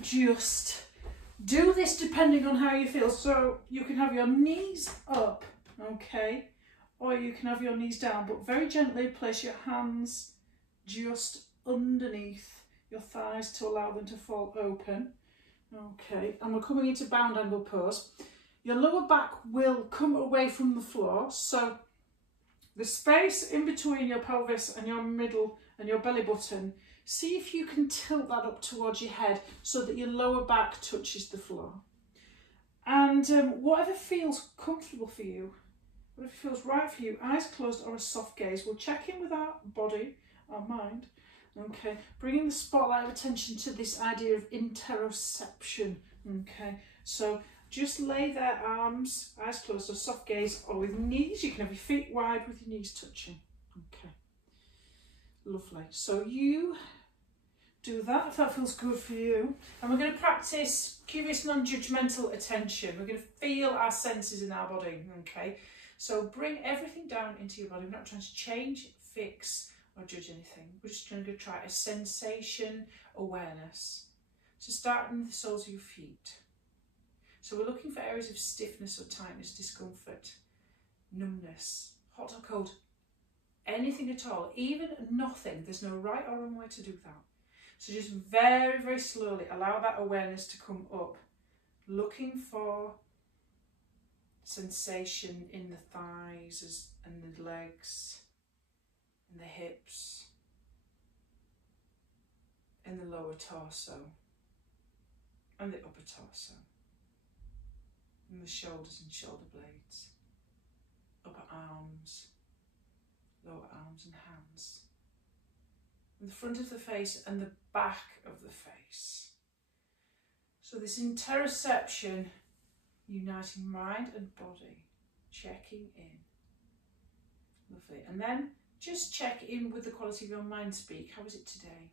just do this depending on how you feel. So you can have your knees up, okay, or you can have your knees down, but very gently place your hands just underneath your thighs to allow them to fall open. Okay, and we're coming into bound angle pose. Your lower back will come away from the floor, so the space in between your pelvis and your middle and your belly button, see if you can tilt that up towards your head so that your lower back touches the floor. And whatever feels comfortable for you, whatever feels right for you, eyes closed or a soft gaze. We'll check in with our body, our mind. Okay, bringing the spotlight of attention to this idea of interoception. Okay, so just lay there, arms, eyes closed or soft gaze, or with knees. You can have your feet wide with your knees touching. Okay, lovely. So you do that if that feels good for you. And we're going to practice curious non-judgmental attention. We're going to feel our senses in our body. Okay, so bring everything down into your body. We're not trying to change, fix, or judge anything. We're just going to try a sensation awareness. So starting with the soles of your feet. So we're looking for areas of stiffness or tightness, discomfort, numbness, hot or cold, anything at all, even nothing. There's no right or wrong way to do that. So just very, very slowly allow that awareness to come up, looking for sensation in the thighs and the legs, in the hips, in the lower torso, and the upper torso, and the shoulders and shoulder blades, upper arms, lower arms and hands, and the front of the face and the back of the face. So this interoception, uniting mind and body, checking in. Lovely. And then just check in with the quality of your mind speak. How is it today?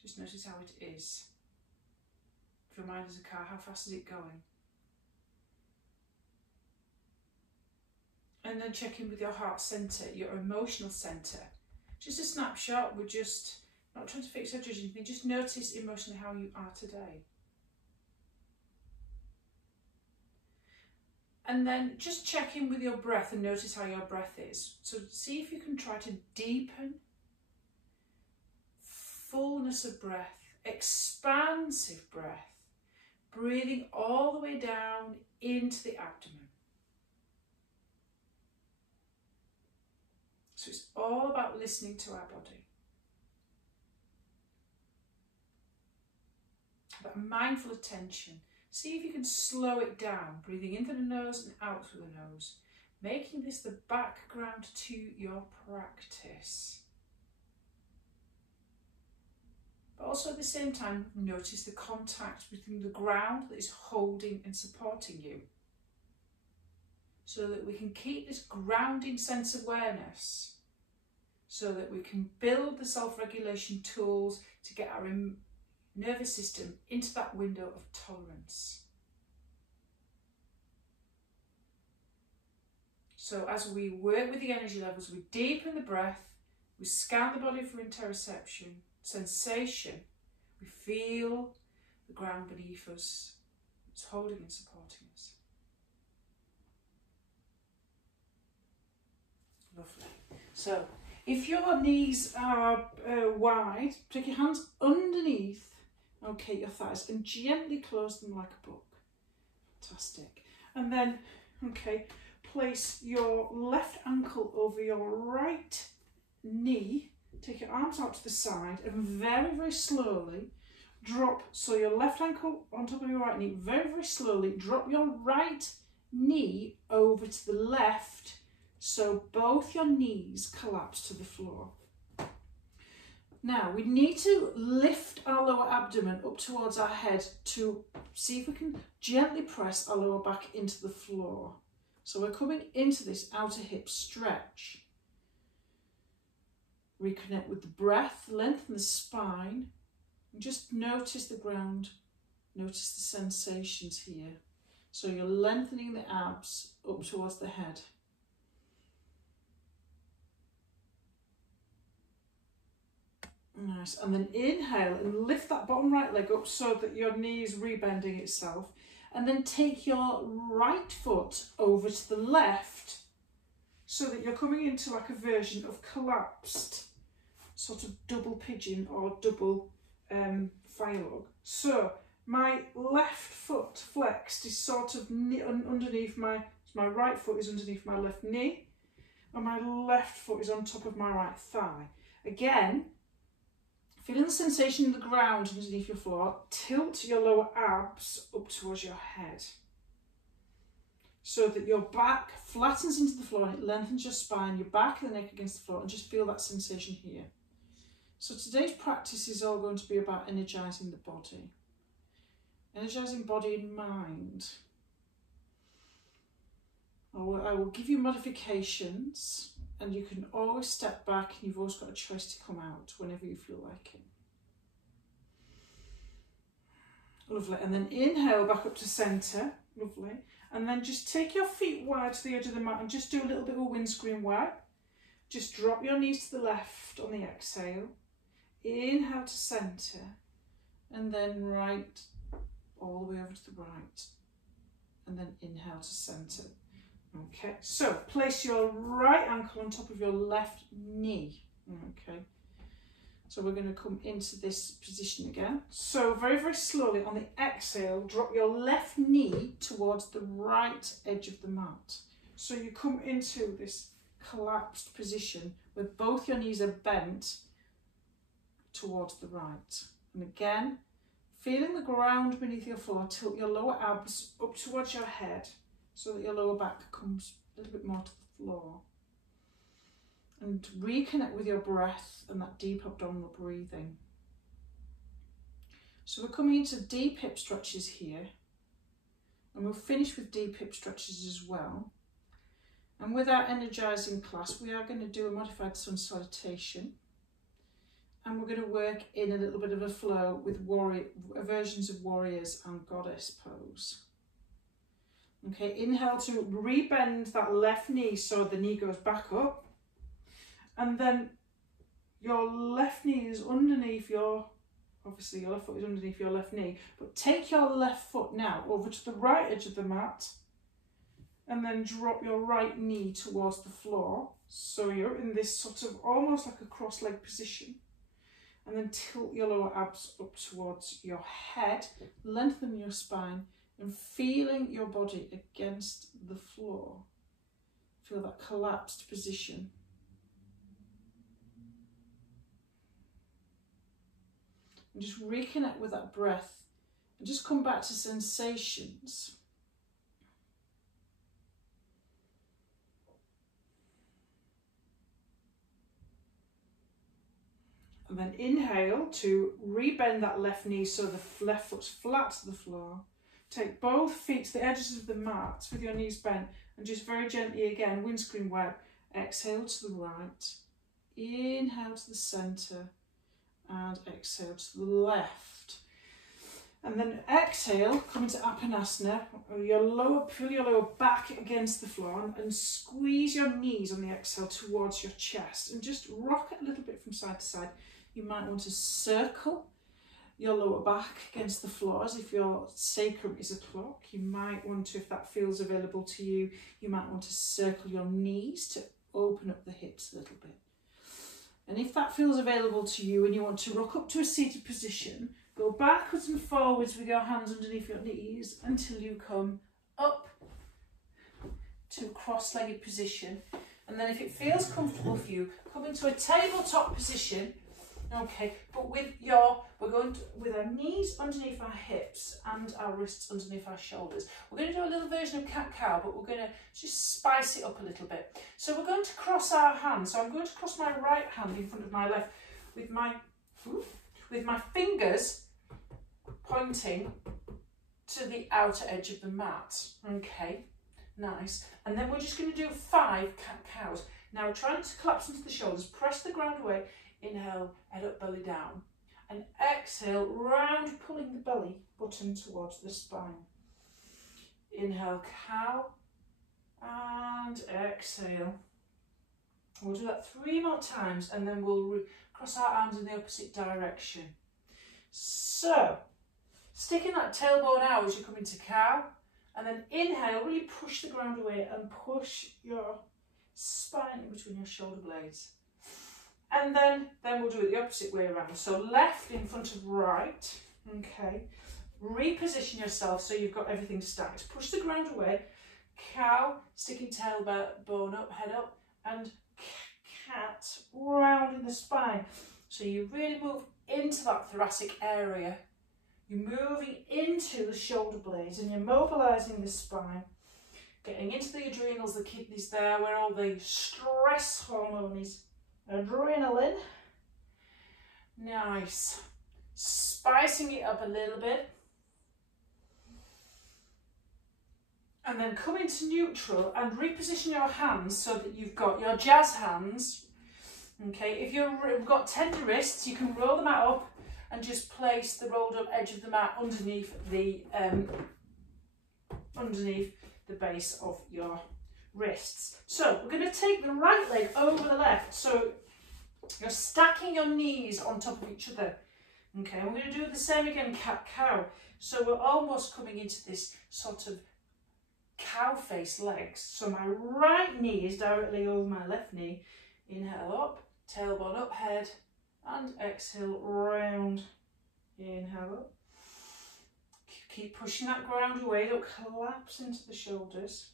Just notice how it is. If your mind is a car, how fast is it going? And then check in with your heart centre, your emotional centre. Just a snapshot. We're just not trying to fix or judge anything. Just notice emotionally how you are today. And then just check in with your breath and notice how your breath is. So see if you can try to deepen fullness of breath, expansive breath, breathing all the way down into the abdomen. So it's all about listening to our body. About mindful attention. See if you can slow it down, breathing in through the nose and out through the nose, making this the background to your practice. But also at the same time, notice the contact between the ground that is holding and supporting you, so that we can keep this grounding sense of awareness, so that we can build the self-regulation tools to get our nervous system into that window of tolerance. So as we work with the energy levels, we deepen the breath, we scan the body for interoception, sensation, we feel the ground beneath us, it's holding and supporting us. Lovely. So if your knees are wide, take your hands underneath, okay, your thighs, and gently close them like a book. Fantastic. And then, okay, place your left ankle over your right knee. Take your arms out to the side and very, very slowly drop. So your left ankle on top of your right knee, very, very slowly drop your right knee over to the left, so both your knees collapse to the floor. Now we need to lift our lower abdomen up towards our head to see if we can gently press our lower back into the floor. So we're coming into this outer hip stretch. Reconnect with the breath, lengthen the spine, and just notice the ground, notice the sensations here. So you're lengthening the abs up towards the head. Nice. And then inhale and lift that bottom right leg up so that your knee is rebending itself. And then take your right foot over to the left so that you're coming into like a version of collapsed sort of double pigeon or double fire log. So my left foot flexed is sort of underneath my right foot is underneath my left knee, and my left foot is on top of my right thigh. Again, feeling the sensation in the ground underneath your floor, tilt your lower abs up towards your head so that your back flattens into the floor and it lengthens your spine, your back and the neck against the floor, and just feel that sensation here. So today's practice is all going to be about energising the body. Energising body and mind. I will give you modifications, and you can always step back, and you've always got a choice to come out whenever you feel like it. Lovely. And then inhale back up to centre. Lovely. And then just take your feet wide to the edge of the mat and just do a little bit of a windscreen wipe. Just drop your knees to the left on the exhale. Inhale to centre, and then right all the way over to the right, and then inhale to centre. Okay, so place your right ankle on top of your left knee. Okay, so we're going to come into this position again. So very, very slowly on the exhale, drop your left knee towards the right edge of the mat. So you come into this collapsed position where both your knees are bent towards the right. And again, feeling the ground beneath your floor, tilt your lower abs up towards your head so that your lower back comes a little bit more to the floor. And reconnect with your breath and that deep abdominal breathing. So we're coming into deep hip stretches here, and we'll finish with deep hip stretches as well. And with our energising class, we are going to do a modified sun salutation. And we're going to work in a little bit of a flow with versions of warriors and goddess pose. Okay, inhale to rebend that left knee so the knee goes back up. And then your left knee is underneath obviously your left foot is underneath your left knee. But take your left foot now over to the right edge of the mat. And then drop your right knee towards the floor. So you're in this sort of almost like a cross-leg position. And then tilt your lower abs up towards your head, lengthen your spine, and feeling your body against the floor. Feel that collapsed position. And just reconnect with that breath, and just come back to sensations. And then inhale to rebend that left knee so the left foot's flat to the floor. Take both feet to the edges of the mat with your knees bent, and just very gently again, windscreen wipe. Exhale to the right, inhale to the centre, and exhale to the left. And then exhale, come into Apanasana. Feel your lower back against the floor, and squeeze your knees on the exhale towards your chest, and just rock it a little bit from side to side. You might want to circle your lower back against the floor as if your sacrum is a clock. You might want to, if that feels available to you, you might want to circle your knees to open up the hips a little bit. And if that feels available to you and you want to rock up to a seated position, go backwards and forwards with your hands underneath your knees until you come up to a cross-legged position. And then if it feels comfortable for you, come into a tabletop position. Okay, but with our knees underneath our hips and our wrists underneath our shoulders. We're going to do a little version of cat-cow, but we're going to just spice it up a little bit. So we're going to cross our hands. So I'm going to cross my right hand in front of my left with my fingers pointing to the outer edge of the mat. Okay, nice. And then we're just going to do 5 cat-cows. Now trying to collapse into the shoulders, press the ground away. Inhale, head up, belly down. And exhale, round, pulling the belly button towards the spine. Inhale, cow. And exhale. We'll do that 3 more times, and then we'll cross our arms in the opposite direction. So, sticking that tailbone out as you come into cow, and then inhale, really push the ground away and push your spine in between your shoulder blades. And then we'll do it the opposite way around. So left in front of right, okay. Reposition yourself so you've got everything stacked. Push the ground away, cow, sticking tailbone up, head up, and cat, rounding the spine. So you really move into that thoracic area. You're moving into the shoulder blades and you're mobilising the spine, getting into the adrenals, the kidneys there, where all the stress hormone is. Adrenaline. Nice. Spicing it up a little bit. And then come into neutral and reposition your hands so that you've got your jazz hands. Okay, if you've got tender wrists, you can roll the mat up and just place the rolled up edge of the mat underneath the base of your wrists. So we're going to take the right leg over the left. So you're stacking your knees on top of each other. Okay, and we're going to do the same again, cat-cow. So we're almost coming into this sort of cow face legs. So my right knee is directly over my left knee. Inhale up, tailbone up, head, and exhale round. Inhale up. Keep pushing that ground away, don't collapse into the shoulders.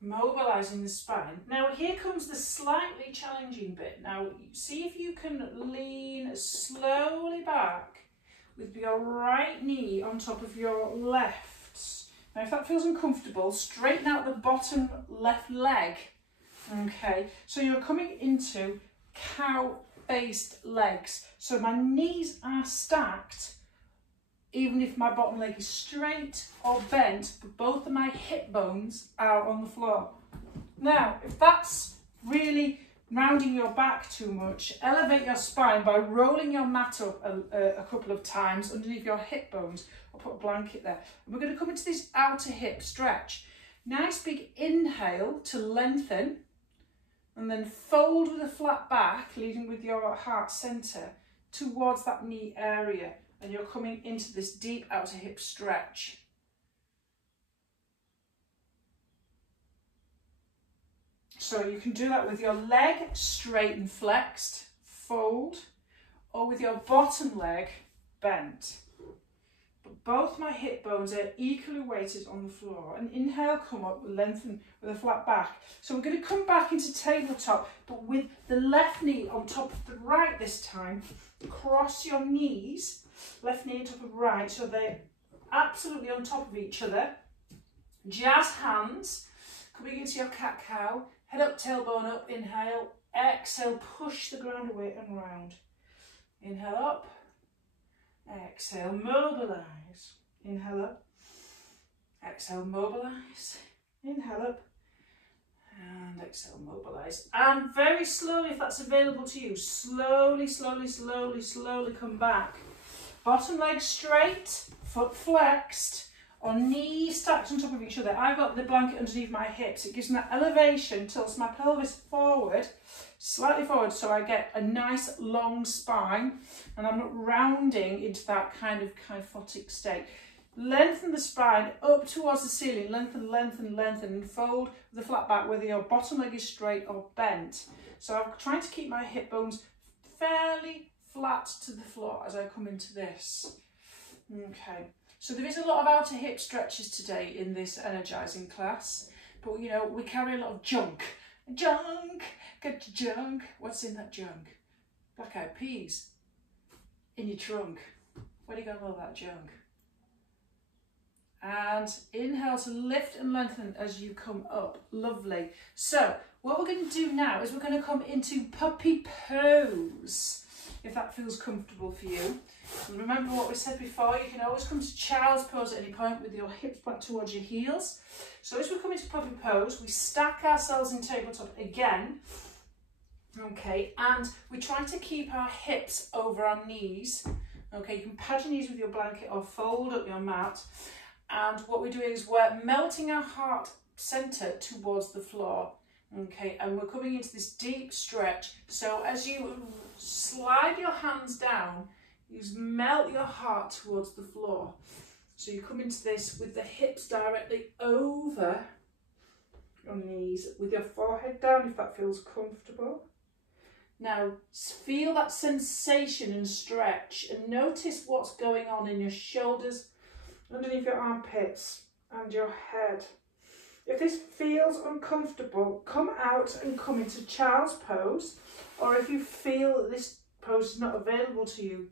Mobilising the spine. Now here comes the slightly challenging bit. Now see if you can lean slowly back with your right knee on top of your left. Now if that feels uncomfortable, straighten out the bottom left leg. Okay, so you're coming into cow-faced legs. So my knees are stacked, even if my bottom leg is straight or bent, but both of my hip bones are on the floor. Now, if that's really rounding your back too much, elevate your spine by rolling your mat up a couple of times underneath your hip bones, or put a blanket there. And we're going to come into this outer hip stretch. Nice big inhale to lengthen, and then fold with a flat back, leading with your heart centre towards that knee area. And you're coming into this deep outer hip stretch. So you can do that with your leg straight and flexed, fold, or with your bottom leg bent. But both my hip bones are equally weighted on the floor. And inhale, come up, lengthen with a flat back. So we're going to come back into tabletop, but with the left knee on top of the right this time. Cross your knees. Left knee on top of right, so they're absolutely on top of each other. Jazz hands, coming into your cat-cow, head up, tailbone up, inhale, exhale, push the ground away and round. Inhale up, exhale, mobilise. Inhale up, exhale, mobilise. Inhale up, and exhale, mobilise. And very slowly, if that's available to you, slowly, slowly, slowly, slowly come back. Bottom leg straight, foot flexed, or knees stacked on top of each other. I've got the blanket underneath my hips. It gives me that elevation, tilts my pelvis forward, slightly forward, so I get a nice long spine, and I'm not rounding into that kind of kyphotic state. Lengthen the spine up towards the ceiling, lengthen, lengthen, lengthen, and fold with the flat back, whether your bottom leg is straight or bent. So I'm trying to keep my hip bones fairly flat to the floor as I come into this. Okay, so there is a lot of outer hip stretches today in this energising class, but you know, we carry a lot of junk. Junk, get your junk. What's in that junk? Black-eyed peas in your trunk. Where do you got all that junk? And inhale to lift and lengthen as you come up. Lovely. So what we're going to do now is we're going to come into puppy pose, if that feels comfortable for you. And remember what we said before, you can always come to child's pose at any point with your hips back towards your heels. So as we come into puppy pose, we stack ourselves in tabletop again. Okay, and we try to keep our hips over our knees. Okay, you can pad your knees with your blanket or fold up your mat. And what we're doing is we're melting our heart centre towards the floor. Okay, and we're coming into this deep stretch. So as you slide your hands down, you melt your heart towards the floor. So you come into this with the hips directly over your knees, with your forehead down if that feels comfortable. Now feel that sensation and stretch, and notice what's going on in your shoulders, underneath your armpits and your head. If this feels uncomfortable, come out and come into child's pose, or if you feel that this pose is not available to you,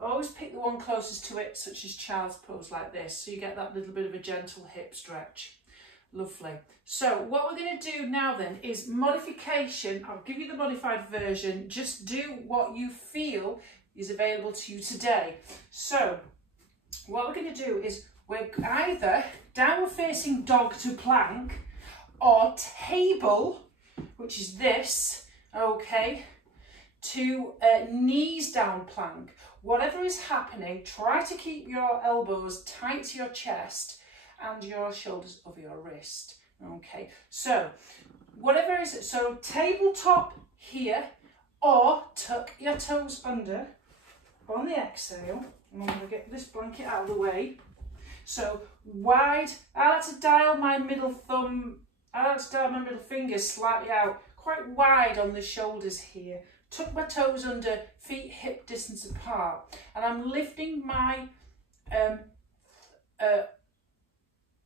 always pick the one closest to it, such as child's pose like this, so you get that little bit of a gentle hip stretch. Lovely. So what we're going to do now then is modification. I'll give you the modified version. Just do what you feel is available to you today. So what we're going to do is we're either downward facing dog to plank, or table, which is this, okay, to knees down plank. Whatever is happening, try to keep your elbows tight to your chest and your shoulders over your wrist. Okay, so whatever is it, so tabletop here, or tuck your toes under on the exhale. I'm going to get this blanket out of the way. So wide, I like to dial my middle finger slightly out, quite wide on the shoulders here. Tuck my toes under, feet hip distance apart, and I'm lifting my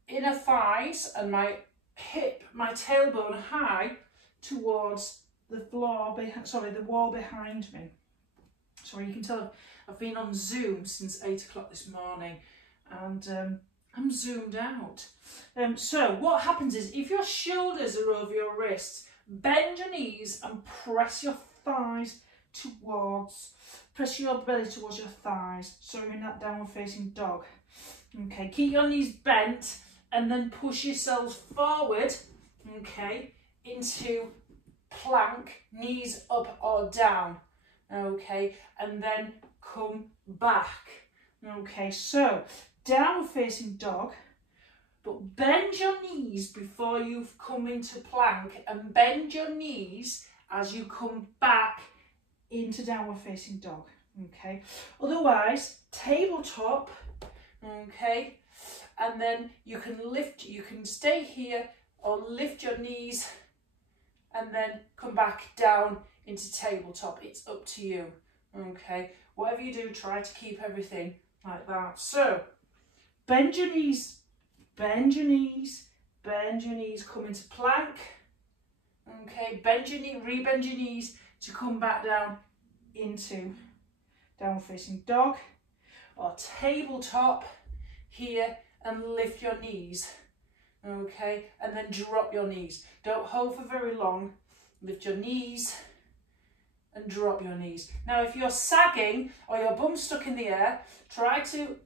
inner thighs and my hip, my tailbone high towards the floor, the wall behind me. Sorry, you can tell I've been on Zoom since 8 o'clock this morning, and I'm zoomed out. So what happens is, if your shoulders are over your wrists, bend your knees and press your thighs towards, press your belly towards your thighs, so you're in that downward facing dog. Okay, keep your knees bent and then push yourselves forward, okay, into plank, knees up or down, okay, and then come back. Okay, so downward facing dog, but bend your knees before you've come into plank, and bend your knees as you come back into downward facing dog. Okay, otherwise tabletop, okay, and then you can lift, you can stay here or lift your knees and then come back down into tabletop. It's up to you. Okay, whatever you do, try to keep everything like that. So bend your knees, bend your knees, bend your knees, come into plank. Okay, bend your knee, re-bend your knees to come back down into downward facing dog, or tabletop here, and lift your knees. Okay, and then drop your knees. Don't hold for very long. Lift your knees and drop your knees. Now, if you're sagging or your bum's stuck in the air, try to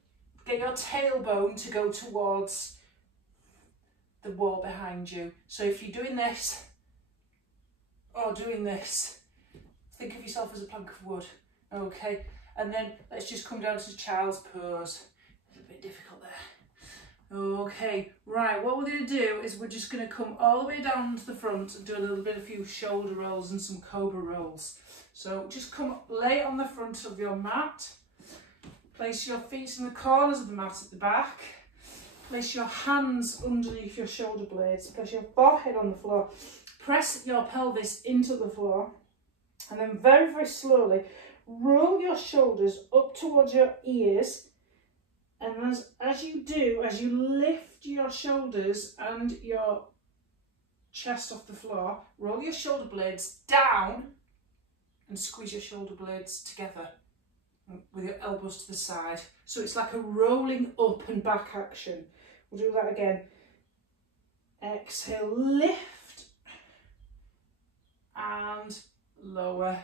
get your tailbone to go towards the wall behind you. So if you're doing this or doing this, think of yourself as a plank of wood. Okay, and then let's just come down to child's pose. It's a bit difficult there. Okay, right, what we're going to do is we're just going to come all the way down to the front and do a little bit of a few shoulder rolls and some cobra rolls. So just come, lay on the front of your mat, place your feet in the corners of the mat at the back, place your hands underneath your shoulder blades, place your forehead on the floor, press your pelvis into the floor, and then very, very slowly roll your shoulders up towards your ears. And as you do, as you lift your shoulders and your chest off the floor, roll your shoulder blades down and squeeze your shoulder blades together with your elbows to the side. So it's like a rolling up and back action. We'll do that again. Exhale, lift and lower.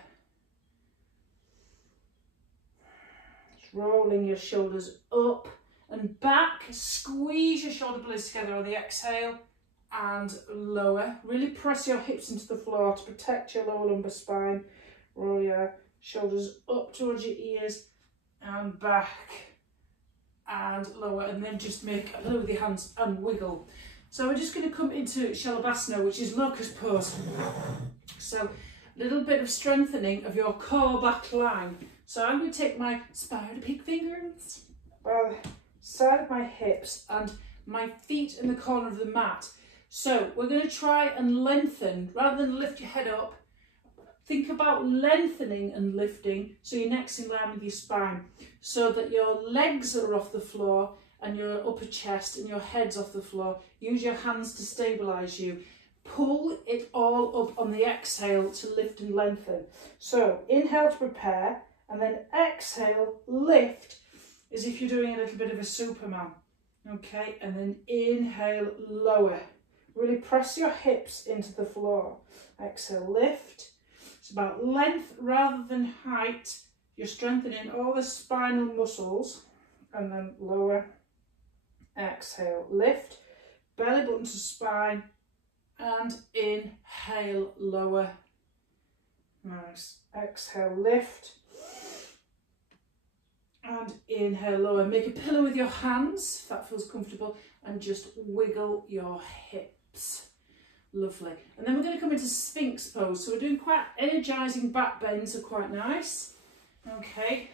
Rolling your shoulders up and back, squeeze your shoulder blades together on the exhale and lower. Really press your hips into the floor to protect your lower lumbar spine. Roll your shoulders up towards your ears and back and lower, and then just make a little with your hands and wiggle. So we're just going to come into Shalabhasana, which is locust pose. So a little bit of strengthening of your core back line. So I'm going to take my spider pig fingers by the side of my hips and my feet in the corner of the mat. So we're going to try and lengthen, rather than lift your head up, think about lengthening and lifting so your neck's in line with your spine, so that your legs are off the floor and your upper chest and your head's off the floor. Use your hands to stabilise you. Pull it all up on the exhale to lift and lengthen. So inhale to prepare, and then exhale, lift, as if you're doing a little bit of a Superman. Okay, and then inhale, lower. Really press your hips into the floor. Exhale, lift. It's about length rather than height. You're strengthening all the spinal muscles. And then lower. Exhale, lift. Belly button to spine. And inhale, lower. Nice. Exhale, lift. And inhale, lower. Make a pillow with your hands, if that feels comfortable, and just wiggle your hips. Lovely. And then we're going to come into Sphinx pose. So we're doing quite energising back bends, are quite nice. Okay.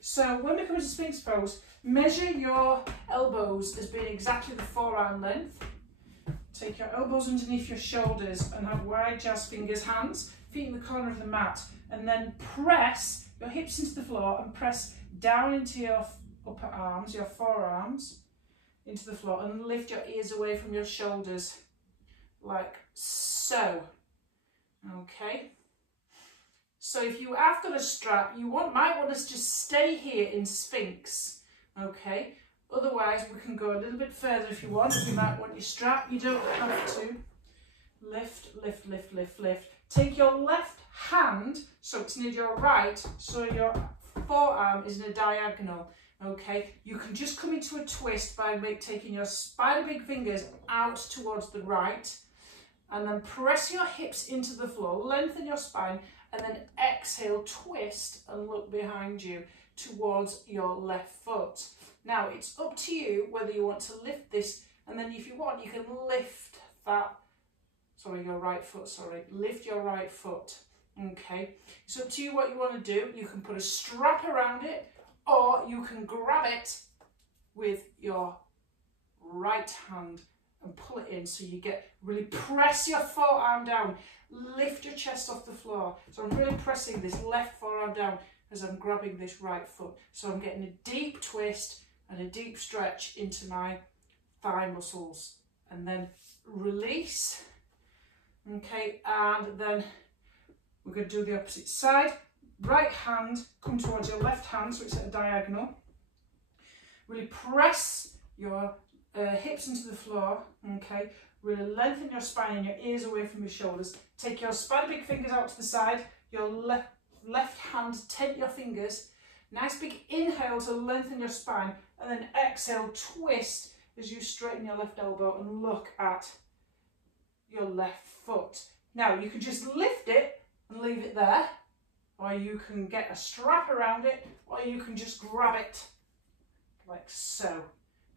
So when we come into Sphinx pose, measure your elbows as being exactly the forearm length. Take your elbows underneath your shoulders and have wide jazz fingers, hands, feet in the corner of the mat, and then press your hips into the floor and press down into your upper arms, your forearms, into the floor, and lift your ears away from your shoulders, like so. Okay. So if you have got a strap, you might want to just stay here in Sphinx. Okay. Otherwise, we can go a little bit further if you want. You might want your strap. You don't have to. Lift, lift, lift, lift, lift. Take your left hand, so it's near your right, so your forearm is in a diagonal. Okay, you can just come into a twist by taking your spider big fingers out towards the right, and then press your hips into the floor, lengthen your spine, and then exhale, twist and look behind you towards your left foot. Now it's up to you whether you want to lift this, and then if you want, you can lift that, your right foot, lift your right foot. Okay, it's up to you what you want to do. You can put a strap around it, or you can grab it with your right hand and pull it in, so you really press your forearm down, lift your chest off the floor. So I'm really pressing this left forearm down as I'm grabbing this right foot. So I'm getting a deep twist and a deep stretch into my thigh muscles, and then release. Okay, and then we're going to do the opposite side. Right hand, come towards your left hand, so it's at a diagonal. Really press your hips into the floor, okay? Really lengthen your spine and your ears away from your shoulders. Take your spider big fingers out to the side, your left hand, tent your fingers. Nice big inhale to lengthen your spine, and then exhale, twist as you straighten your left elbow and look at your left foot. Now you can just lift it and leave it there, or you can get a strap around it, or you can just grab it like so,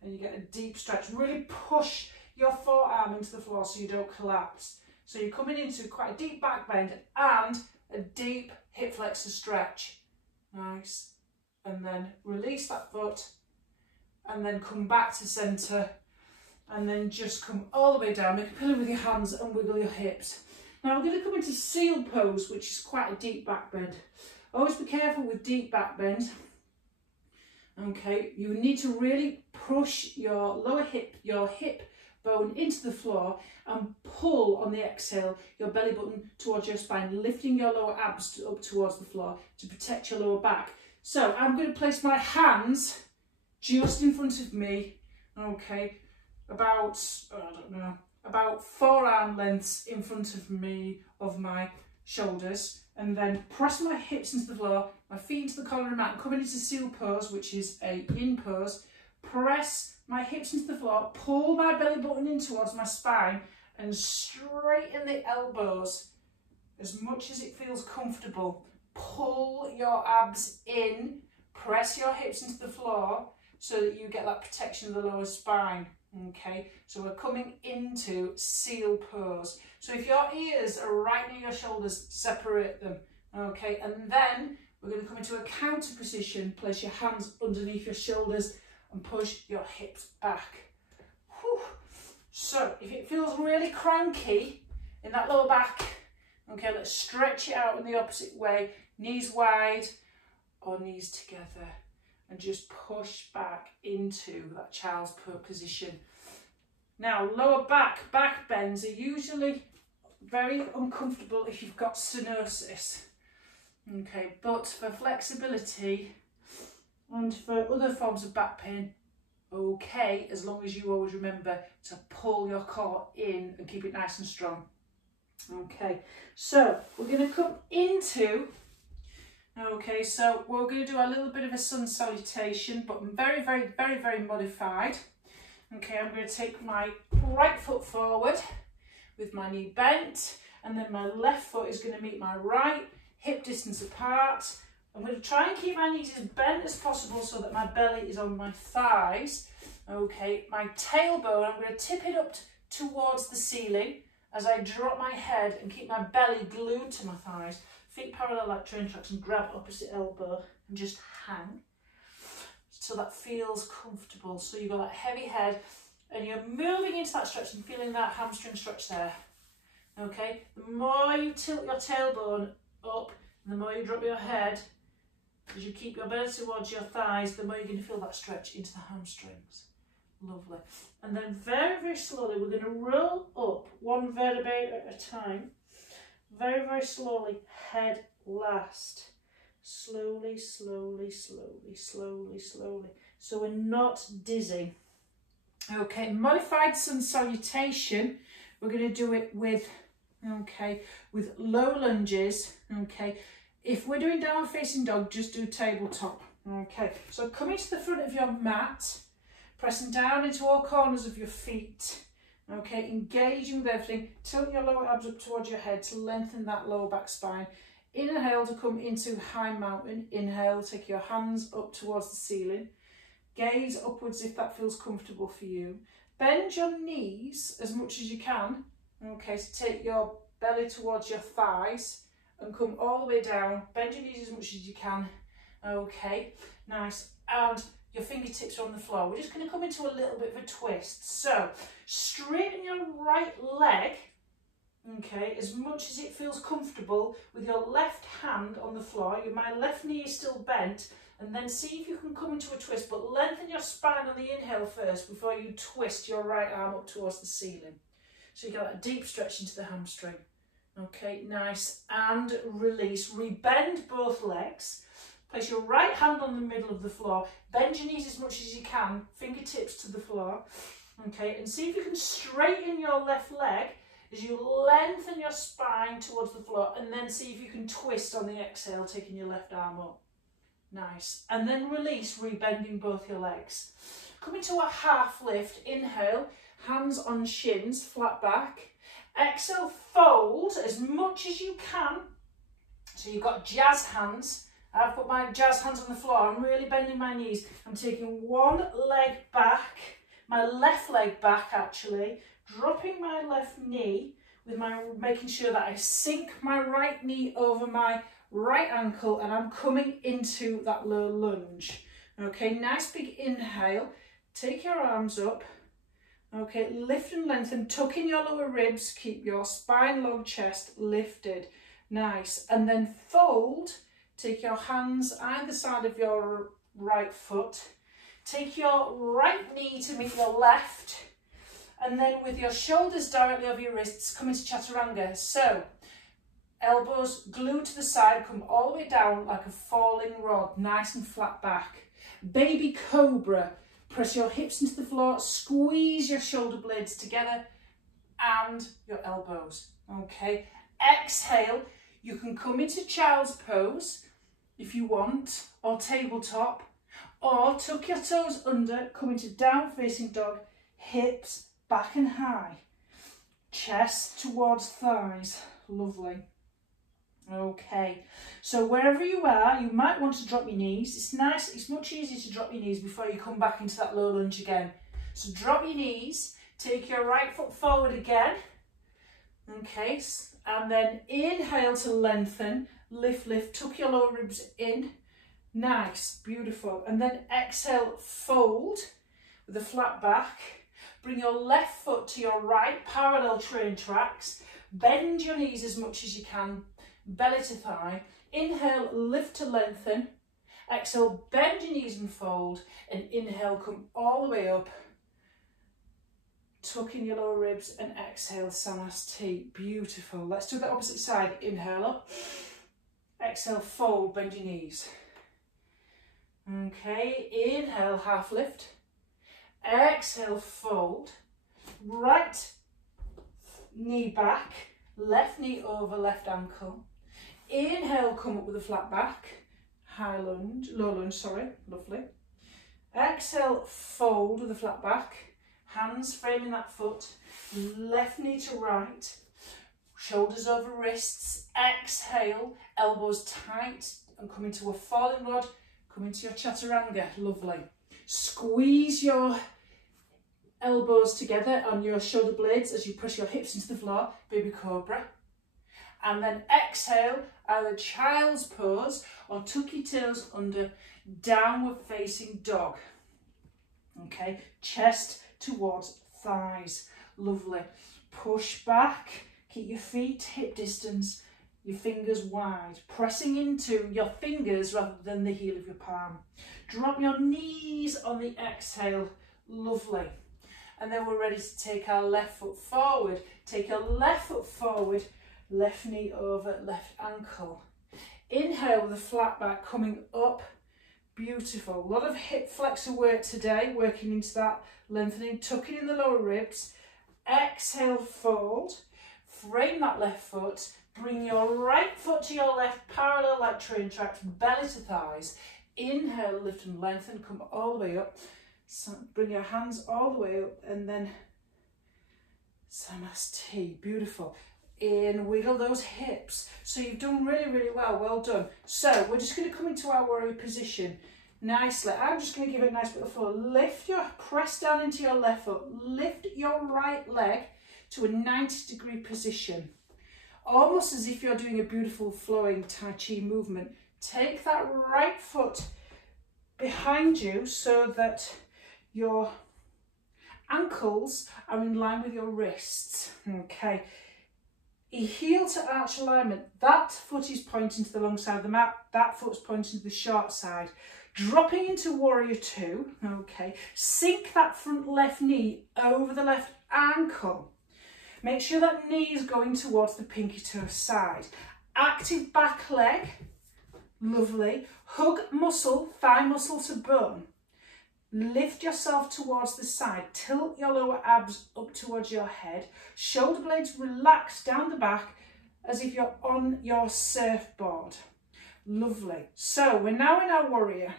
and you get a deep stretch. Really push your forearm into the floor so you don't collapse. So you're coming into quite a deep back bend and a deep hip flexor stretch. Nice. And then release that foot, and then come back to centre, and then just come all the way down. Make a pillow with your hands and wiggle your hips. Now we're going to come into seal pose, which is quite a deep back bend. Always be careful with deep back bend. Okay, you need to really push your lower hip, your hip bone into the floor, and pull on the exhale your belly button towards your spine, lifting your lower abs up towards the floor to protect your lower back. So I'm going to place my hands just in front of me, okay, about, about forearm lengths in front of me, of my shoulders, and then press my hips into the floor, my feet into the corner of the mat, coming into seal pose, which is a yin pose. Press my hips into the floor, pull my belly button in towards my spine, and straighten the elbows as much as it feels comfortable. Pull your abs in, press your hips into the floor, so that you get that protection of the lower spine. Okay, so we're coming into seal pose. So if your ears are right near your shoulders, separate them. Okay, and then we're going to come into a counter position. Place your hands underneath your shoulders and push your hips back. Whew. So if it feels really cranky in that lower back, okay, let's stretch it out in the opposite way. Knees wide or knees together. And just push back into that child's pose position. Now, lower back bends are usually very uncomfortable if you've got stenosis. Okay, but for flexibility and for other forms of back pain, okay, as long as you always remember to pull your core in and keep it nice and strong. Okay, so we're going to come into, okay, so we're going to do a little bit of a sun salutation, but very, very, very, very modified. Okay, I'm going to take my right foot forward with my knee bent, and then my left foot is going to meet my right, hip distance apart. I'm going to try and keep my knees as bent as possible so that my belly is on my thighs. Okay, my tailbone, I'm going to tip it up towards the ceiling as I drop my head and keep my belly glued to my thighs. Feet parallel like train tracks, and grab opposite elbow and just hang. So that feels comfortable. So you've got that heavy head and you're moving into that stretch and feeling that hamstring stretch there. Okay, the more you tilt your tailbone up and the more you drop your head, as you keep your belly towards your thighs, the more you're going to feel that stretch into the hamstrings. Lovely. And then very, very slowly, we're going to roll up one vertebrae at a time. Very, very slowly, head last. Slowly, slowly, slowly, slowly, slowly. So we're not dizzy. Okay, modified sun salutation. We're going to do it with, okay, with low lunges. Okay, if we're doing downward facing dog, just do tabletop. Okay, so coming to the front of your mat, pressing down into all corners of your feet. Okay, engaging with everything. Tilt your lower abs up towards your head to lengthen that lower back spine. Inhale to come into high mountain. Inhale, take your hands up towards the ceiling. Gaze upwards if that feels comfortable for you. Bend your knees as much as you can. Okay, so take your belly towards your thighs and come all the way down. Bend your knees as much as you can. Okay, nice. And your fingertips are on the floor. We're just going to come into a little bit of a twist. So straighten your right leg, okay, as much as it feels comfortable with your left hand on the floor. My left knee is still bent, and then see if you can come into a twist, but lengthen your spine on the inhale first before you twist your right arm up towards the ceiling. So you get that deep stretch into the hamstring. Okay, nice, and release. Rebend both legs. Place your right hand on the middle of the floor. Bend your knees as much as you can, fingertips to the floor. Okay, and see if you can straighten your left leg as you lengthen your spine towards the floor, and then see if you can twist on the exhale, taking your left arm up. Nice. And then release, rebending both your legs. Come into a half lift. Inhale, hands on shins, flat back. Exhale, fold as much as you can. So you've got jazz hands. I've put my jazz hands on the floor. I'm really bending my knees. I'm taking one leg back, my left leg back actually, dropping my left knee with making sure that I sink my right knee over my right ankle, and I'm coming into that low lunge. Okay, nice big inhale. Take your arms up. Okay, lift and lengthen, tuck in your lower ribs, keep your spine, long chest lifted. Nice. And then fold. Take your hands either side of your right foot. Take your right knee to meet your left. And then with your shoulders directly over your wrists, come into chaturanga. So, elbows glued to the side, come all the way down like a falling rod, nice and flat back. Baby cobra. Press your hips into the floor, squeeze your shoulder blades together and your elbows. Okay, exhale. You can come into child's pose if you want, or tabletop, or tuck your toes under, come into down facing dog, hips back and high, chest towards thighs. Lovely. Okay, so wherever you are, you might want to drop your knees. It's nice, it's much easier to drop your knees before you come back into that low lunge again. So drop your knees, take your right foot forward again. Okay, and then inhale to lengthen, lift, lift, tuck your lower ribs in. Nice, beautiful. And then exhale, fold with a flat back. Bring your left foot to your right, parallel train tracks. Bend your knees as much as you can, belly to thigh. Inhale, lift to lengthen. Exhale, bend your knees and fold. And inhale, come all the way up. Tuck in your lower ribs and exhale, Samasthiti. Beautiful. Let's do the opposite side. Inhale up. Exhale, fold, bend your knees. Okay, inhale, half lift. Exhale, fold. Right knee back, left knee over left ankle. Inhale, come up with a flat back. High lunge, low lunge, sorry, lovely. Exhale, fold with a flat back. Hands framing that foot. Left knee to right. Shoulders over wrists. Exhale, elbows tight and come into a falling rod. Come into your chaturanga, lovely. Squeeze your elbows together on your shoulder blades as you press your hips into the floor, baby cobra. And then exhale, either child's pose or tuck your toes under, downward facing dog. Okay, chest towards thighs, lovely. Push back, keep your feet hip distance, your fingers wide, pressing into your fingers rather than the heel of your palm. Drop your knees on the exhale, lovely. And then we're ready to take our left foot forward. Take your left foot forward, left knee over left ankle. Inhale with a flat back coming up. Beautiful. A lot of hip flexor work today, working into that lengthening, tucking in the lower ribs. Exhale, fold. Frame that left foot. Bring your right foot to your left, parallel like train tracks, belly to thighs. Inhale, lift and lengthen, come all the way up. So bring your hands all the way up and then Samasthiti, beautiful. In, wiggle those hips. So you've done really, really well, well done. So we're just going to come into our warrior position nicely. I'm just going to give it a nice bit of floor. Lift your, press down into your left foot. Lift your right leg to a 90-degree position. Almost as if you're doing a beautiful flowing Tai Chi movement. Take that right foot behind you so that your ankles are in line with your wrists. Okay. Heel to arch alignment. That foot is pointing to the long side of the mat. That foot's pointing to the short side. Dropping into warrior two. Okay. Sink that front left knee over the left ankle. Make sure that knee is going towards the pinky toe side. Active back leg. Lovely. Hug muscle, thigh muscle to bum. Lift yourself towards the side. Tilt your lower abs up towards your head. Shoulder blades relax down the back as if you're on your surfboard. Lovely. So we're now in our warrior.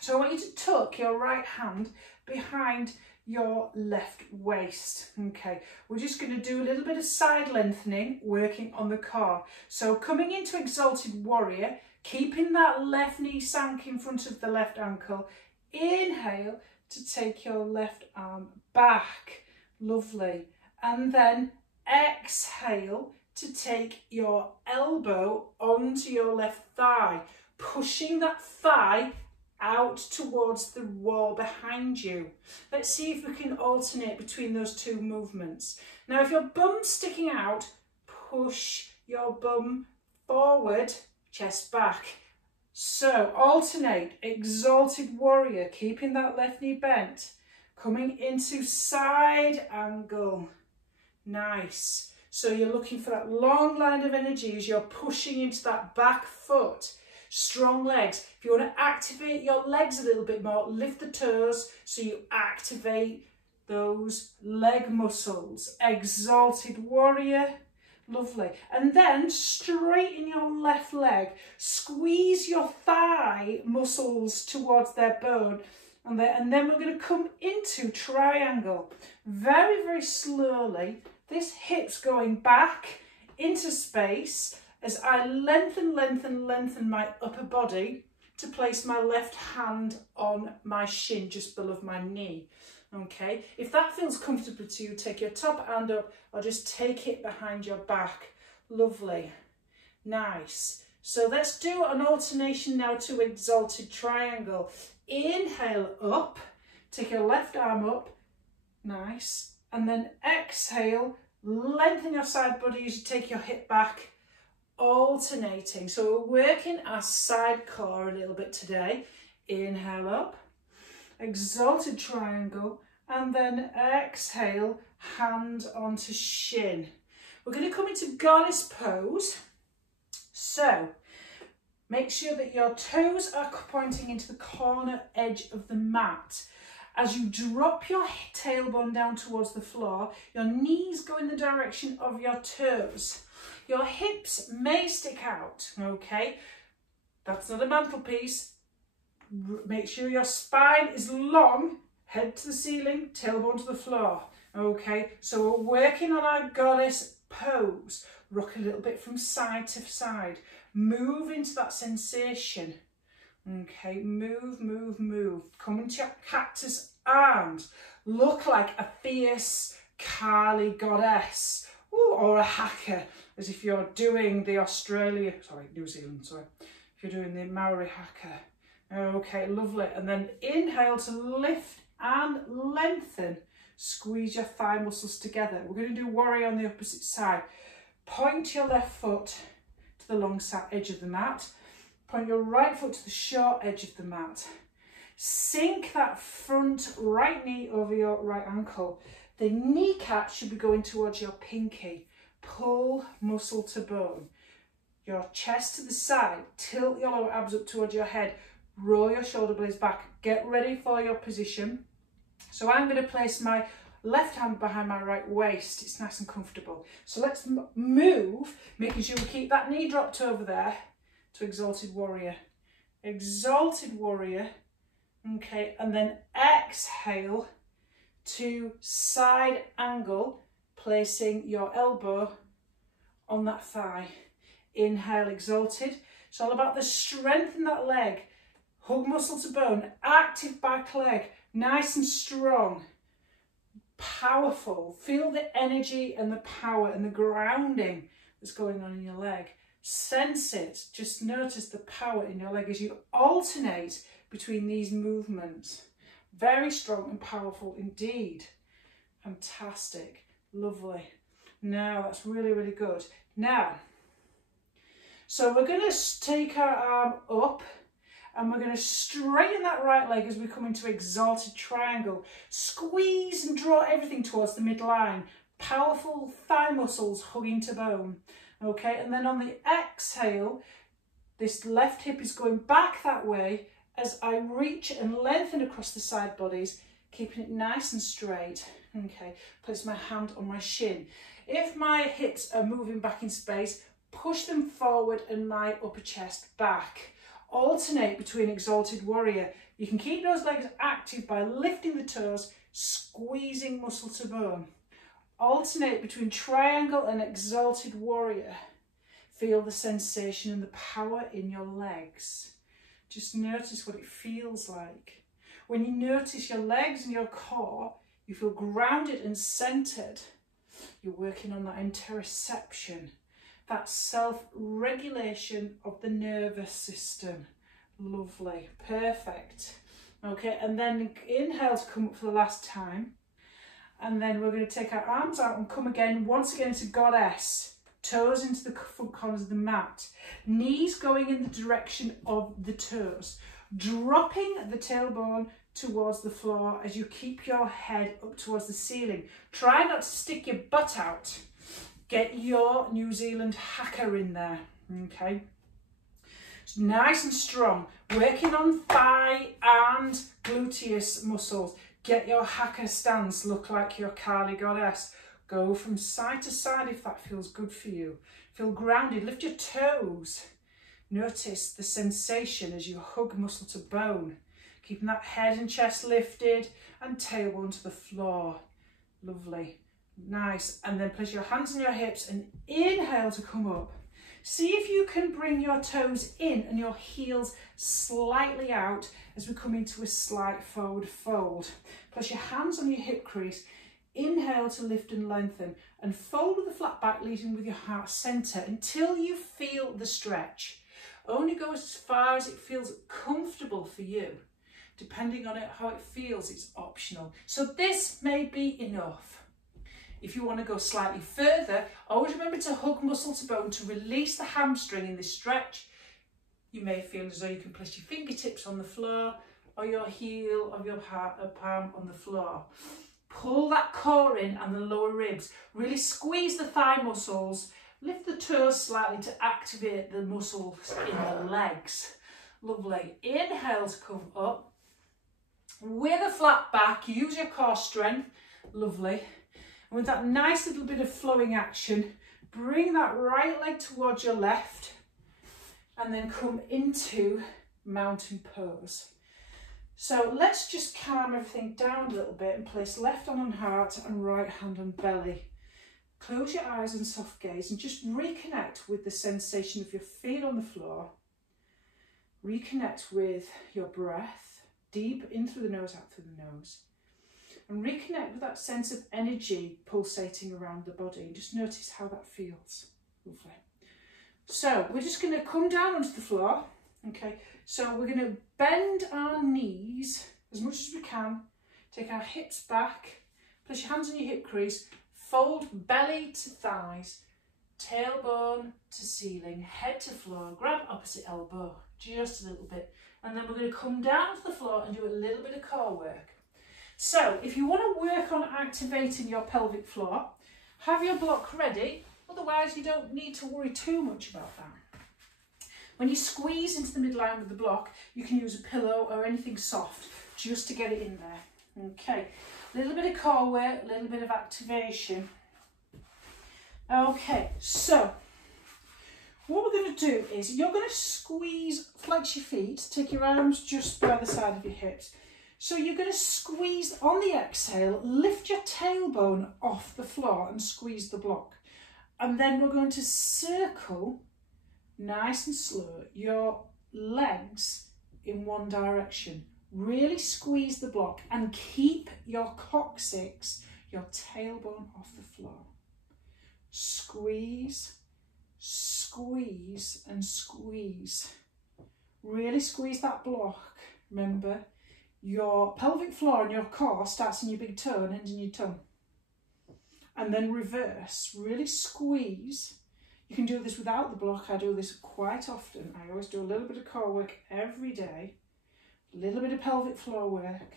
So I want you to tuck your right hand behind your left waist. Okay, we're just going to do a little bit of side lengthening, working on the core. So coming into exalted warrior, keeping that left knee sank in front of the left ankle. Inhale to take your left arm back. Lovely. And then exhale to take your elbow onto your left thigh, pushing that thigh out towards the wall behind you. Let's see if we can alternate between those two movements. Now, if your bum's sticking out, push your bum forward, chest back. So alternate, exalted warrior, keeping that left knee bent, coming into side angle. Nice. So you're looking for that long line of energy as you're pushing into that back foot. Strong legs. If you want to activate your legs a little bit more, lift the toes so you activate those leg muscles. Exalted warrior. Lovely. And then straighten your left leg. Squeeze your thigh muscles towards their bone. And then we're going to come into triangle. Very, very slowly. This hip's going back into space as I lengthen my upper body to place my left hand on my shin just below my knee. Okay, if that feels comfortable to you, take your top hand up or just take it behind your back. Lovely, nice. So let's do an alternation now to exalted triangle. Inhale up, take your left arm up, nice, and then exhale, lengthen your side body as you take your hip back, alternating. So we're working our side core a little bit today. Inhale up, exalted triangle, and then exhale, hand onto shin. We're going to come into goddess pose. So make sure that your toes are pointing into the corner edge of the mat. As you drop your tailbone down towards the floor, your knees go in the direction of your toes. Your hips may stick out, okay? That's not a mantelpiece. Make sure your spine is long, head to the ceiling, tailbone to the floor, okay? So we're working on our goddess pose. Rock a little bit from side to side. Move into that sensation. Okay, move, move, move. Come into your cactus arms. Look like a fierce Kali goddess. Ooh, or a haka, as if you're doing the New Zealand, if you're doing the Maori haka. Okay, lovely. And then inhale to lift and lengthen. Squeeze your thigh muscles together. We're going to do warrior on the opposite side. Point your left foot to the long edge of the mat. Point your right foot to the short edge of the mat. Sink that front right knee over your right ankle. The kneecap should be going towards your pinky. Pull muscle to bone. Your chest to the side. Tilt your lower abs up towards your head. Roll your shoulder blades back. Get ready for your position. So I'm going to place my left hand behind my right waist. It's nice and comfortable. So let's move, making sure we keep that knee dropped over there to exalted warrior. Exalted warrior. Okay, and then exhale to side angle, placing your elbow on that thigh. Inhale, exalted. It's all about the strength in that leg. Hug muscle to bone, active back leg, nice and strong, powerful. Feel the energy and the power and the grounding that's going on in your leg. Sense it. Just notice the power in your leg as you alternate between these movements. Very strong and powerful indeed. Fantastic. Lovely. Now that's really, really good. Now, so we're going to take our arm up and we're going to straighten that right leg as we come into exalted triangle. Squeeze and draw everything towards the midline. Powerful thigh muscles hugging to bone. Okay, and then on the exhale, this left hip is going back that way as I reach and lengthen across the side bodies, keeping it nice and straight. Okay, place my hand on my shin. If my hips are moving back in space, push them forward and my upper chest back. Alternate between exalted warrior. You can keep those legs active by lifting the toes, squeezing muscle to bone. Alternate between triangle and exalted warrior. Feel the sensation and the power in your legs. Just notice what it feels like. When you notice your legs and your core, you feel grounded and centered. You're working on that interoception, that self-regulation of the nervous system. Lovely, perfect. Okay, and then inhale to come up for the last time. And then we're going to take our arms out and come again, once again into goddess. Toes into the front corners of the mat. Knees going in the direction of the toes. Dropping the tailbone towards the floor as you keep your head up towards the ceiling. Try not to stick your butt out. Get your New Zealand haka in there, okay? It's nice and strong. Working on thigh and gluteus muscles. Get your haka stance, look like your Kali goddess. Go from side to side if that feels good for you. Feel grounded, lift your toes. Notice the sensation as you hug muscle to bone. Keeping that head and chest lifted and tailbone to the floor. Lovely. Nice. And then place your hands on your hips and inhale to come up. See if you can bring your toes in and your heels slightly out as we come into a slight forward fold. Place your hands on your hip crease. Inhale to lift and lengthen, and fold with the flat back, leading with your heart centre until you feel the stretch. Only go as far as it feels comfortable for you. Depending on how it feels, it's optional. So this may be enough. If you want to go slightly further, always remember to hug muscle to bone to release the hamstring in this stretch. You may feel as though you can place your fingertips on the floor or your heel of your palm on the floor. Pull that core in and the lower ribs. Really squeeze the thigh muscles. Lift the toes slightly to activate the muscles in the legs. Lovely. Inhale to come up. With a flat back, use your core strength. Lovely. And with that nice little bit of flowing action, bring that right leg towards your left and then come into mountain pose. So let's just calm everything down a little bit and place left hand on heart and right hand on belly. Close your eyes and soft gaze and just reconnect with the sensation of your feet on the floor. Reconnect with your breath, deep in through the nose, out through the nose. And reconnect with that sense of energy pulsating around the body. And just notice how that feels. Lovely. So we're just going to come down onto the floor. Okay, so we're going to bend our knees as much as we can. Take our hips back. Place your hands on your hip crease. Fold belly to thighs. Tailbone to ceiling. Head to floor. Grab opposite elbow. Just a little bit. And then we're going to come down to the floor and do a little bit of core work. So if you want to work on activating your pelvic floor, have your block ready. Otherwise, you don't need to worry too much about that. When you squeeze into the midline with the block, you can use a pillow or anything soft just to get it in there. Okay, a little bit of core work, a little bit of activation. Okay, so what we're going to do is you're going to squeeze, flex your feet, take your arms just by the side of your hips. So you're going to squeeze on the exhale, lift your tailbone off the floor and squeeze the block. And then we're going to circle, nice and slow, your legs in one direction. Really squeeze the block and keep your coccyx, your tailbone off the floor. Squeeze, squeeze and squeeze. Really squeeze that block. Remember, your pelvic floor and your core starts in your big toe and ends in your tongue. And then reverse, really squeeze. You can do this without the block. I do this quite often. I always do a little bit of core work every day, a little bit of pelvic floor work.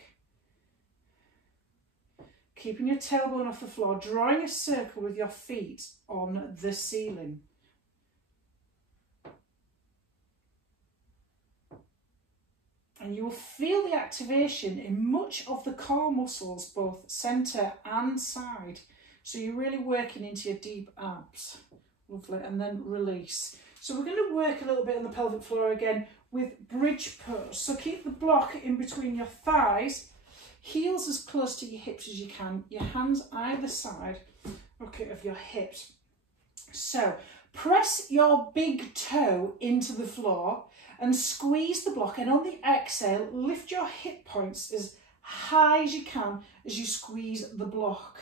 Keeping your tailbone off the floor, drawing a circle with your feet on the ceiling. And you will feel the activation in much of the core muscles, both centre and side. So you're really working into your deep abs. Lovely. And then release. So we're going to work a little bit on the pelvic floor again with bridge pose. So keep the block in between your thighs, heels as close to your hips as you can, your hands either side, okay, of your hips. So press your big toe into the floor and squeeze the block, and on the exhale, lift your hip points as high as you can as you squeeze the block,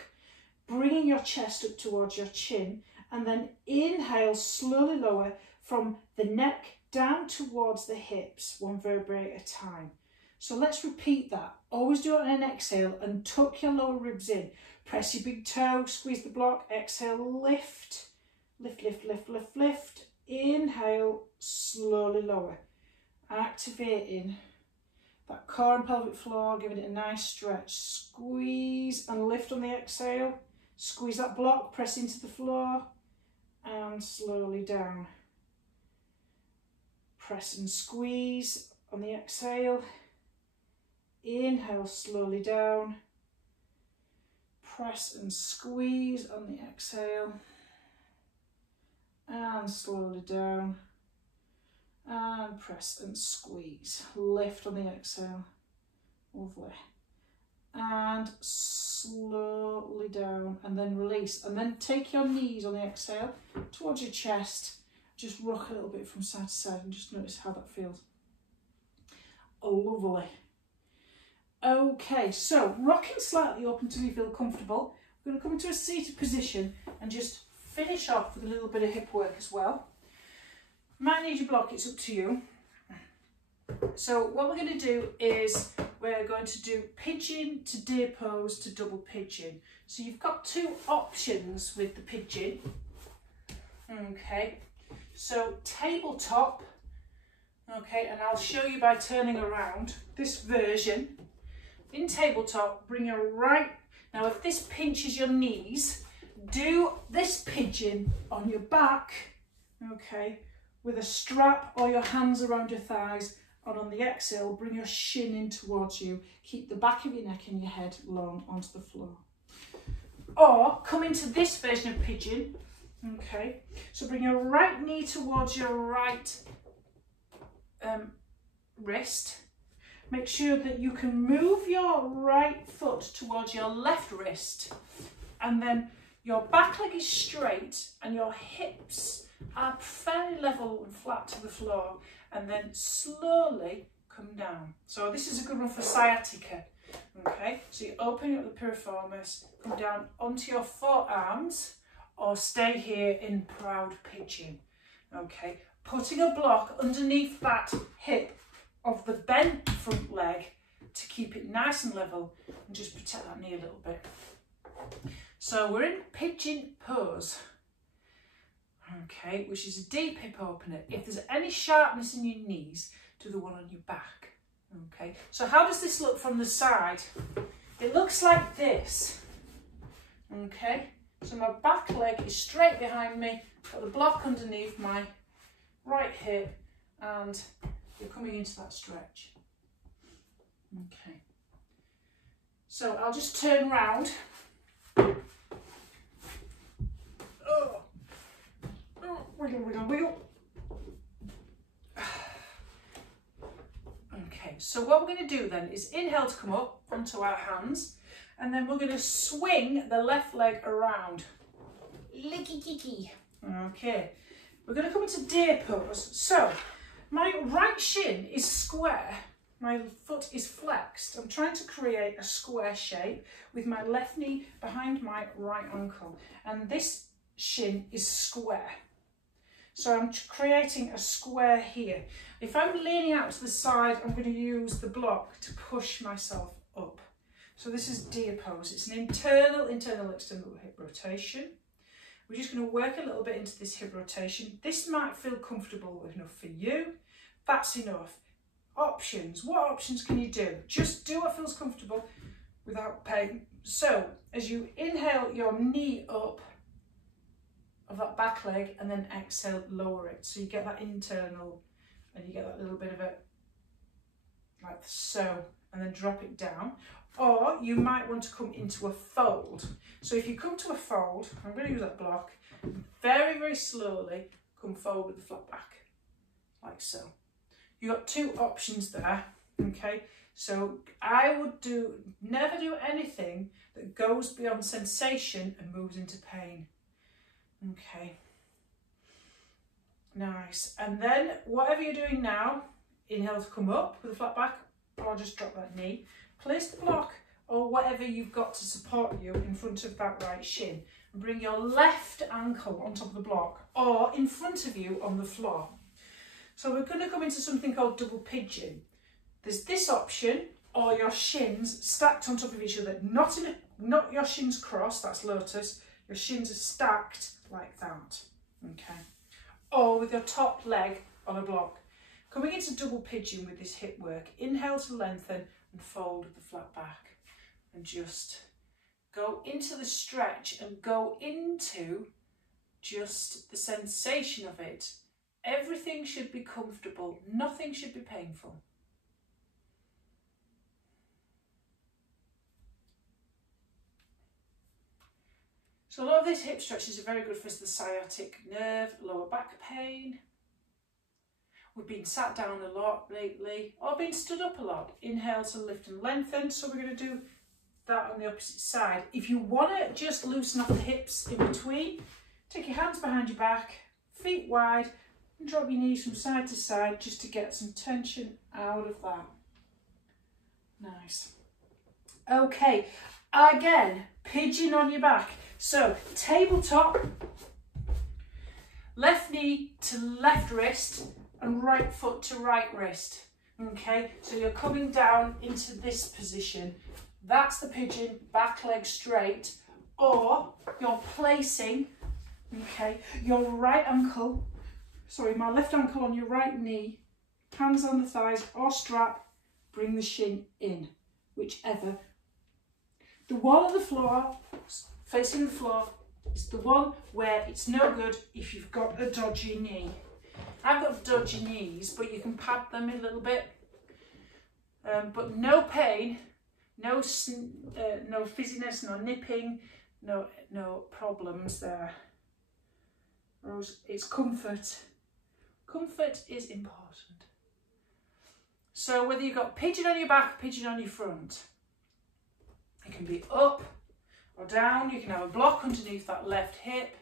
bringing your chest up towards your chin, and then inhale, slowly lower from the neck down towards the hips, one vertebrae at a time. So let's repeat that. Always do it on an exhale and tuck your lower ribs in. Press your big toe, squeeze the block, exhale, lift, lift, lift, lift, lift, lift. Inhale, slowly lower. Activating that core and pelvic floor, giving it a nice stretch. Squeeze and lift on the exhale. Squeeze that block, press into the floor and slowly down. Press and squeeze on the exhale. Inhale, slowly down. Press and squeeze on the exhale. And slowly down. And press and squeeze. Lift on the exhale. Lovely. And slowly down, and then release. And then take your knees on the exhale towards your chest Just rock a little bit from side to side and just notice how that feels. Oh, lovely. Okay, so rocking slightly up until you feel comfortable. We're going to come into a seated position and just finish off with a little bit of hip work as well. Might need your block, it's up to you. So what we're going to do is we're going to do pigeon to deer pose to double pigeon. So you've got two options with the pigeon. Okay, so tabletop. Okay, and I'll show you by turning around this version. In tabletop, bring your right. Now if this pinches your knees, do this pigeon on your back, okay, with a strap or your hands around your thighs, and on the exhale, bring your shin in towards you. Keep the back of your neck and your head long onto the floor. Or come into this version of pigeon, okay, so bring your right knee towards your right wrist. Make sure that you can move your right foot towards your left wrist, and then your back leg is straight and your hips are fairly level and flat to the floor, and then slowly come down. So this is a good one for sciatica. Okay, so you open up the piriformis, come down onto your forearms, or stay here in proud pigeon. Okay, putting a block underneath that hip of the bent front leg to keep it nice and level, and just protect that knee a little bit. So we're in pigeon pose, okay, which is a deep hip opener. If there's any sharpness in your knees, do the one on your back. Okay, so how does this look from the side? It looks like this. Okay, so my back leg is straight behind me, got the block underneath my right hip, and you're coming into that stretch. Okay, so I'll just turn round. Oh, wiggle, wiggle, wiggle. Okay, so what we're going to do then is inhale to come up onto our hands, and then we're going to swing the left leg around. Licky kiki. Okay, we're going to come into deer pose. So my right shin is square, my foot is flexed. I'm trying to create a square shape with my left knee behind my right ankle, and this shin is square. So I'm creating a square here. If I'm leaning out to the side, I'm going to use the block to push myself up. So this is deer pose. It's an internal, external hip rotation. We're just going to work a little bit into this hip rotation. This might feel comfortable enough for you. That's enough. Options. What options can you do? Just do what feels comfortable without pain. So as you inhale your knee up of that back leg, and then exhale, lower it. So you get that internal, and you get that little bit of it like so, and then drop it down. Or you might want to come into a fold. So if you come to a fold, I'm going to use that block, very, very slowly come forward with the flat back, like so. You've got two options there, okay? So I would never do anything that goes beyond sensation and moves into pain. Okay, nice. And then whatever you're doing now, inhale to come up with a flat back, or just drop that knee. Place the block or whatever you've got to support you in front of that right shin, and bring your left ankle on top of the block or in front of you on the floor. So we're going to come into something called double pigeon. There's this option, or your shins stacked on top of each other, not your shins crossed, that's lotus. Your shins are stacked like that, okay? Or with your top leg on a block. Coming into double pigeon with this hip work, inhale to lengthen and fold with the flat back. And just go into the stretch and go into just the sensation of it. Everything should be comfortable, nothing should be painful. So a lot of these hip stretches are very good for the sciatic nerve, lower back pain. We've been sat down a lot lately, or been stood up a lot. Inhale to lift and lengthen. So we're going to do that on the opposite side. If you want to just loosen up the hips in between, take your hands behind your back, feet wide, And drop your knees from side to side just to get some tension out of that. Nice. Okay, again, pigeon on your back. So, tabletop, left knee to left wrist and right foot to right wrist. Okay, so you're coming down into this position. That's the pigeon, back leg straight, or you're placing, okay, your right ankle, sorry, my left ankle on your right knee, hands on the thighs or strap, bring the shin in, whichever. The one on the floor, facing the floor, is the one where it's no good if you've got a dodgy knee. I've got dodgy knees, but you can pad them a little bit. But no pain, no fizziness, no nipping, no problems there. It's comfort. Comfort is important. So whether you've got pigeon on your back, pigeon on your front, it can be up or down. You can have a block underneath that left hip.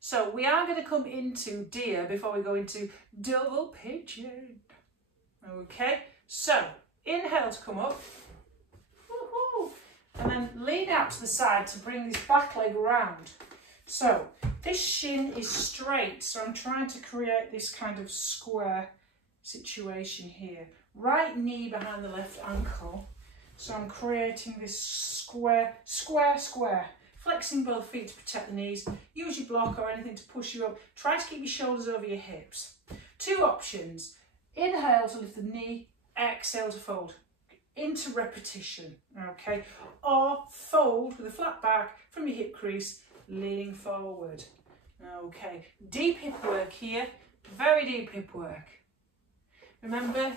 So we are going to come into deer before we go into double pigeon. Okay, so inhale to come up. Woohoo. And then lean out to the side to bring this back leg around. So this shin is straight, so I'm trying to create this kind of square situation here. Right knee behind the left ankle. So I'm creating this square. Flexing both feet to protect the knees. Use your block or anything to push you up. Try to keep your shoulders over your hips. Two options. Inhale to lift the knee, exhale to fold. Into repetition, okay? Or fold with a flat back from your hip crease, leaning forward. Okay, deep hip work here, very deep hip work. Remember,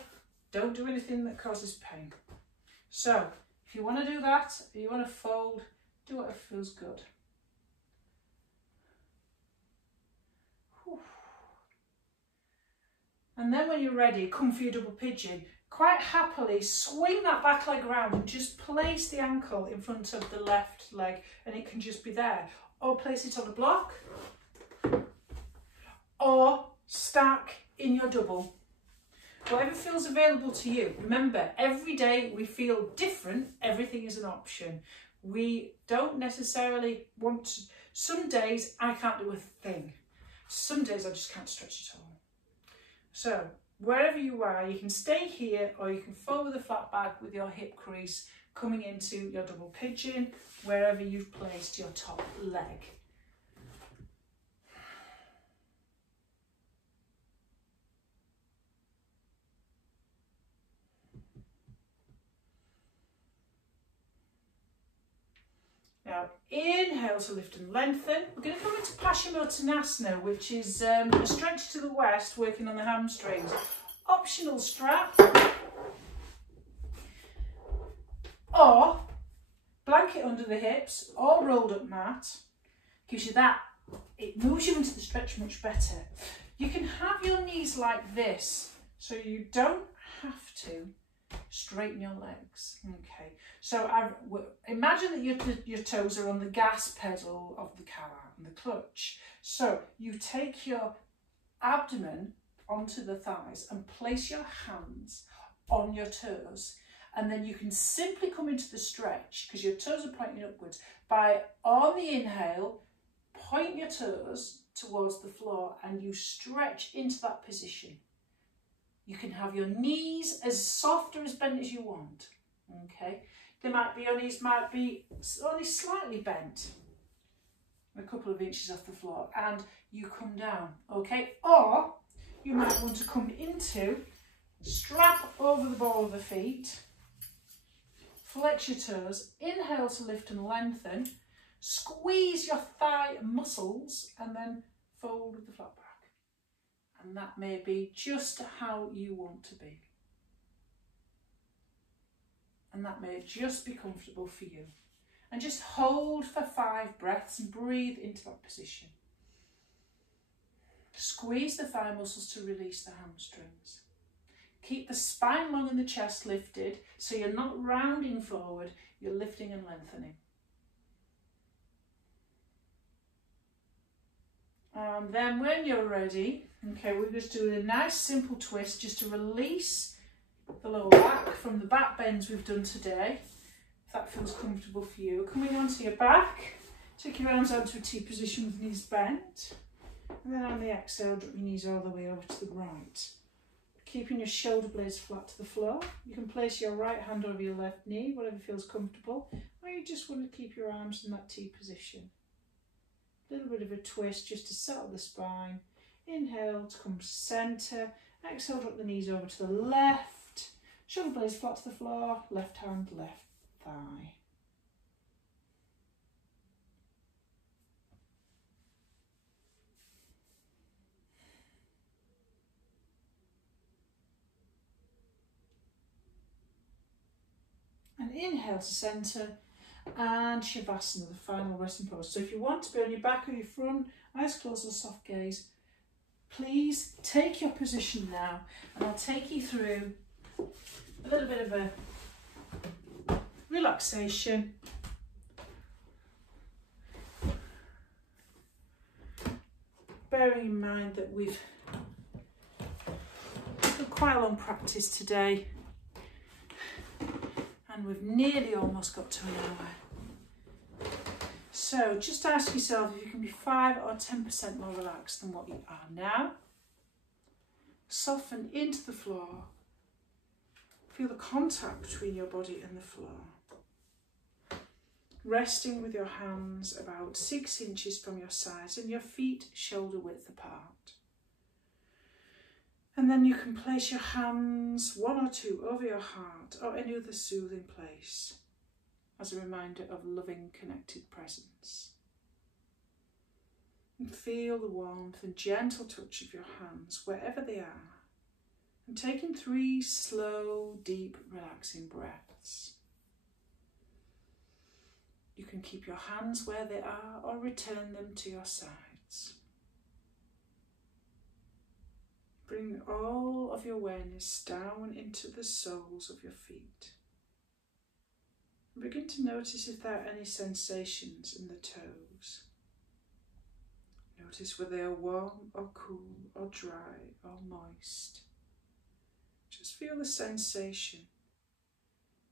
don't do anything that causes pain. So, if you want to do that, if you want to fold, do whatever feels good. Whew. And then when you're ready, come for your double pigeon. Quite happily swing that back leg around and just place the ankle in front of the left leg, and it can just be there. Or place it on a block, or stack in your double. Whatever feels available to you. Remember, every day we feel different, everything is an option. We don't necessarily want to, some days I can't do a thing. Some days I just can't stretch at all. So wherever you are, you can stay here or you can fold with a flat back with your hip crease coming into your double pigeon, wherever you've placed your top leg. Now, inhale to lift and lengthen. We're going to come into Paschimottanasana, which is a stretch to the west, working on the hamstrings. Optional strap. Or blanket under the hips, or rolled up mat. Gives you that, it moves you into the stretch much better. You can have your knees like this, so you don't have to straighten your legs. Okay, so imagine that your toes are on the gas pedal of the car and the clutch. So you take your abdomen onto the thighs and place your hands on your toes, and then you can simply come into the stretch because your toes are pointing upwards by, on the inhale, point your toes towards the floor and you stretch into that position. You can have your knees as soft or as bent as you want, okay? Your knees might be only slightly bent, a couple of inches off the floor, and you come down, okay? Or you might want to come into, strap over the ball of the feet, flex your toes, inhale to lift and lengthen, squeeze your thigh muscles, and then fold with the flat back. And that may be just how you want to be. And that may just be comfortable for you. And just hold for 5 breaths and breathe into that position. Squeeze the thigh muscles to release the hamstrings. Keep the spine long and the chest lifted, so you're not rounding forward, you're lifting and lengthening. And then when you're ready, okay, we're just doing a nice simple twist just to release the lower back from the back bends we've done today. If that feels comfortable for you. Coming onto your back, take your arms out to a T position with knees bent. And then on the exhale, drop your knees all the way over to the right. Keeping your shoulder blades flat to the floor. You can place your right hand over your left knee, whatever feels comfortable. Or you just want to keep your arms in that T position. A little bit of a twist just to settle the spine. Inhale to come to centre. Exhale, drop the knees over to the left. Shoulder blades flat to the floor. Left hand, left thigh. And inhale to centre, and Shavasana, the final resting pose. So if you want to be on your back or your front, eyes closed or soft gaze, please take your position now, and I'll take you through a little bit of a relaxation. Bearing in mind that we've done quite a long practice today, and we've nearly almost got to an hour. So just ask yourself if you can be 5 or 10% more relaxed than what you are now. Soften into the floor. Feel the contact between your body and the floor. Resting with your hands about 6 inches from your sides and your feet shoulder width apart. And then you can place your hands, 1 or 2, over your heart or any other soothing place as a reminder of loving connected presence. And feel the warmth and gentle touch of your hands wherever they are. And taking 3 slow, deep, relaxing breaths. You can keep your hands where they are or return them to your sides. Bring all of your awareness down into the soles of your feet. And begin to notice if there are any sensations in the toes. Notice whether they are warm or cool or dry or moist. Just feel the sensation,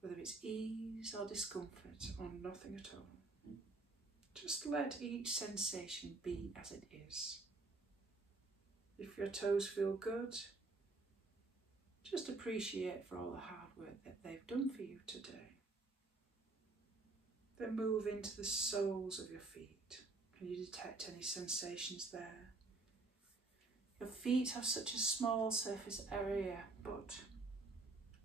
whether it's ease or discomfort or nothing at all. Just let each sensation be as it is. If your toes feel good, just appreciate for all the hard work that they've done for you today. Then move into the soles of your feet. Can you detect any sensations there? Your feet have such a small surface area, but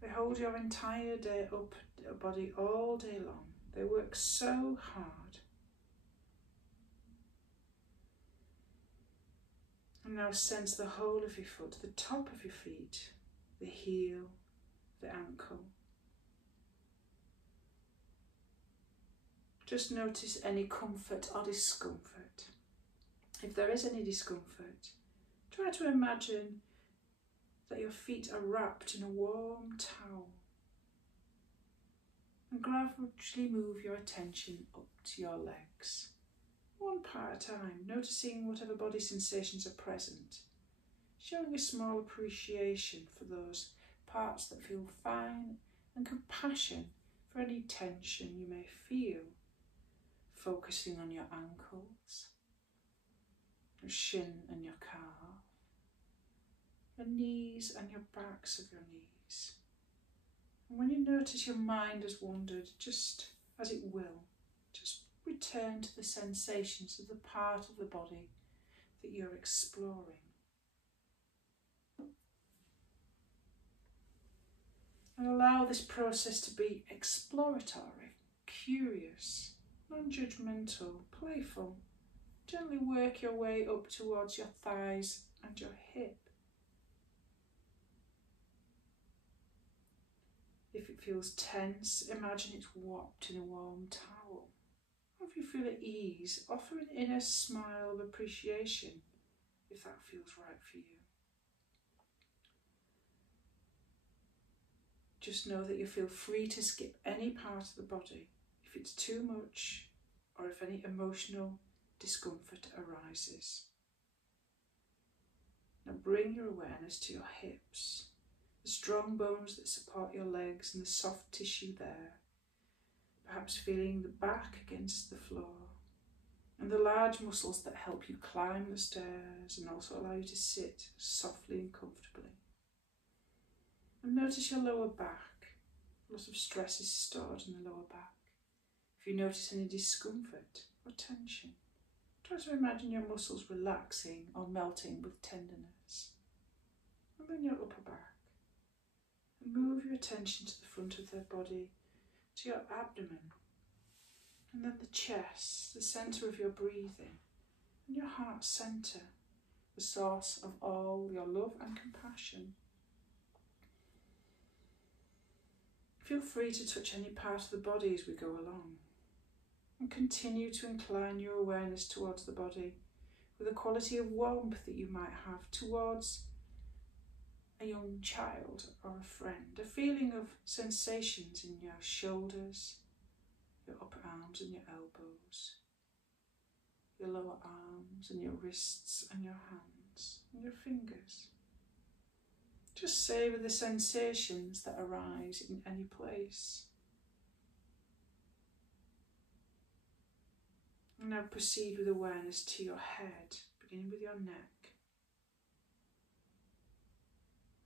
they hold your entire day up, your body all day long. They work so hard. And now sense the whole of your foot, the top of your feet, the heel, the ankle. Just notice any comfort or discomfort. If there is any discomfort, try to imagine that your feet are wrapped in a warm towel. And gradually move your attention up to your legs. 1 part at a time, noticing whatever body sensations are present, showing a small appreciation for those parts that feel fine and compassion for any tension you may feel, focusing on your ankles, your shin and your calf, your knees and your backs of your knees. And when you notice your mind has wandered, just as it will, just return to the sensations of the part of the body that you're exploring. And allow this process to be exploratory, curious, non-judgmental, playful. Gently work your way up towards your thighs and your hip. If it feels tense, imagine it's wrapped in a warm towel. Or if you feel at ease, offer an inner smile of appreciation, if that feels right for you. just know that you feel free to skip any part of the body if it's too much or if any emotional discomfort arises. Now bring your awareness to your hips, the strong bones that support your legs and the soft tissue there, perhaps feeling the back against the floor, and the large muscles that help you climb the stairs and also allow you to sit softly and comfortably. And notice your lower back. A lot of stress is stored in the lower back. If you notice any discomfort or tension, try to imagine your muscles relaxing or melting with tenderness. And then your upper back. And move your attention to the front of the body, to your abdomen. And then the chest, the centre of your breathing. And your heart centre, the source of all your love and compassion. Feel free to touch any part of the body as we go along, and continue to incline your awareness towards the body with a quality of warmth that you might have towards a young child or a friend, a feeling of sensations in your shoulders, your upper arms and your elbows, your lower arms and your wrists and your hands and your fingers. Just savour the sensations that arise in any place. And now proceed with awareness to your head, beginning with your neck.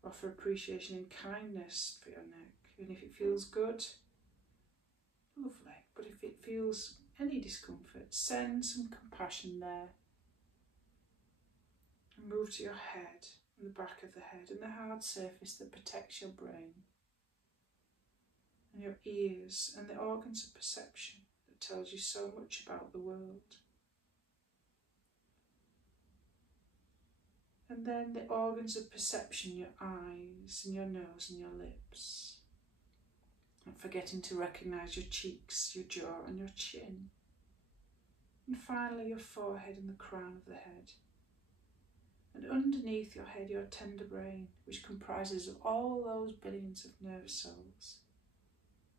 Offer appreciation and kindness for your neck. And if it feels good, lovely. But if it feels any discomfort, send some compassion there. And move to your head. The back of the head and the hard surface that protects your brain, and your ears and the organs of perception that tells you so much about the world. And then the organs of perception, your eyes and your nose and your lips. Not forgetting to recognise your cheeks, your jaw and your chin. And finally your forehead and the crown of the head. And underneath your head, your tender brain, which comprises of all those billions of nerve cells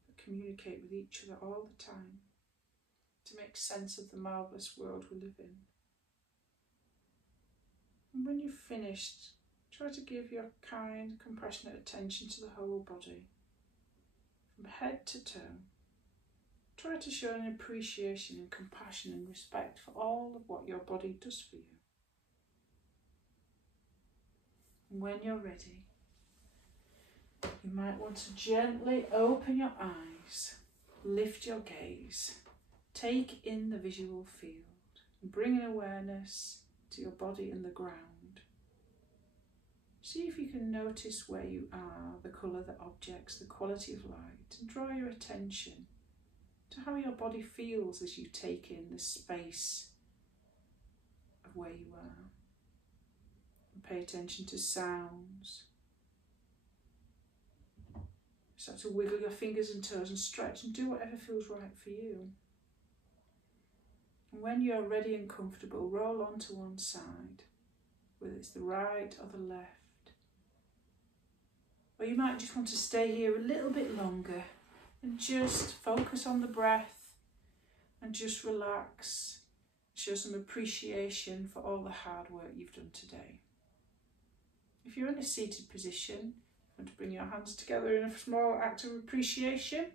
that communicate with each other all the time to make sense of the marvellous world we live in. And when you've finished, try to give your kind, compassionate attention to the whole body, from head to toe. Try to show an appreciation and compassion and respect for all of what your body does for you. And when you're ready, you might want to gently open your eyes, lift your gaze, take in the visual field, and bring an awareness to your body and the ground. See if you can notice where you are, the colour, the objects, the quality of light, and draw your attention to how your body feels as you take in the space of where you are. Pay attention to sounds. Start to wiggle your fingers and toes and stretch and do whatever feels right for you. And when you're ready and comfortable, roll onto one side, whether it's the right or the left. Or you might just want to stay here a little bit longer and just focus on the breath and just relax. Show some appreciation for all the hard work you've done today. If you're in a seated position, you want to bring your hands together in a small act of appreciation.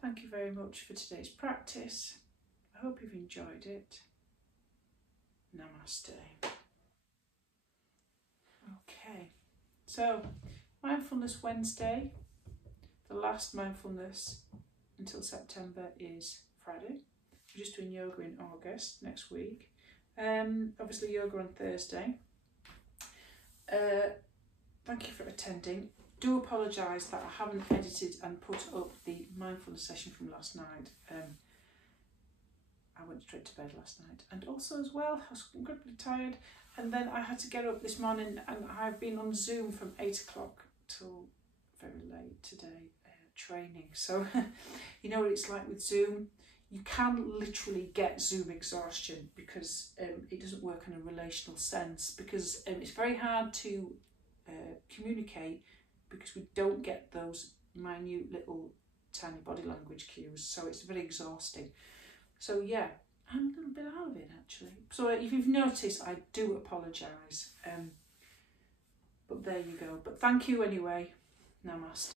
Thank you very much for today's practice. I hope you've enjoyed it. Namaste. Okay, so Mindfulness Wednesday. The last mindfulness until September is Friday. We're just doing yoga in August next week. Obviously yoga on Thursday. Thank you for attending. Do apologise that I haven't edited and put up the mindfulness session from last night. I went straight to bed last night, and also as well I was incredibly tired, and then I had to get up this morning, and I've been on Zoom from 8 o'clock till very late today training. So you know what it's like with Zoom. You can literally get Zoom exhaustion because it doesn't work in a relational sense, because it's very hard to communicate because we don't get those minute little tiny body language cues, so it's very exhausting. So yeah, I'm a little bit out of it actually. So if you've noticed, I do apologise. But there you go. But thank you anyway. Namaste.